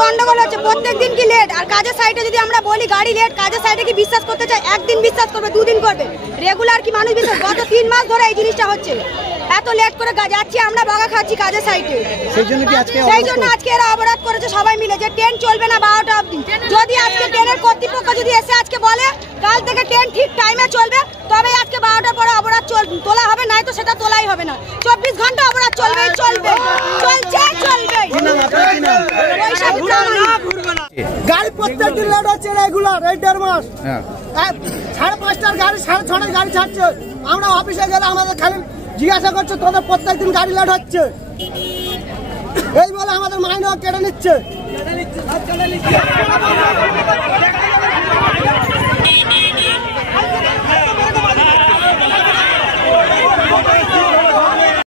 গন্ডগোল হচ্ছে প্রত্যেকদিন কি লেট, আর কাজের সাইডে যদি আমরা বলি গাড়ি লেট, কাজের সাইডে কি বিশ্বাস করতে চাই? একদিন বিশ্বাস করবে, দুদিন করবে, রেগুলার কি মানুষ বিশ্বাস? গত 3 মাস ধরে এই জিনিসটা হচ্ছে, এত লেট করে যাচ্ছি আমরা, বাগা খাচ্ছি কাজের সাইডে। সেই জন্য আজকে এরা অবরোধ করেছে সবাই মিলে যে ট্রেন চলবে না 12টা অবধি। যদি আজকে ট্রেনের কর্তৃপক্ষ যদি এসে আজকে বলে কাল থেকে ট্রেন ঠিক টাইমে চলবে, তবে আজকে 12টার পরে অবরোধ তোলা হবে, নাই তো সেটা তোলাই হবে না। 24 ঘন্টা অবরোধ চলবে, চলবে, চলছে, চলবে। গাড়ি প্রত্যেকদিন লেট হচ্ছে রেগুলার, এই 1.5 মাস। 5:30টার গাড়ি 6:30টার গাড়ি ছাড়ছে। আমরা অফিসে গেলে আমাদের খালি জিজ্ঞাসা করছে তোদের প্রত্যেকদিন গাড়ি লেট হচ্ছে, এই বলে আমাদের মাইনে কেটে নিচ্ছে।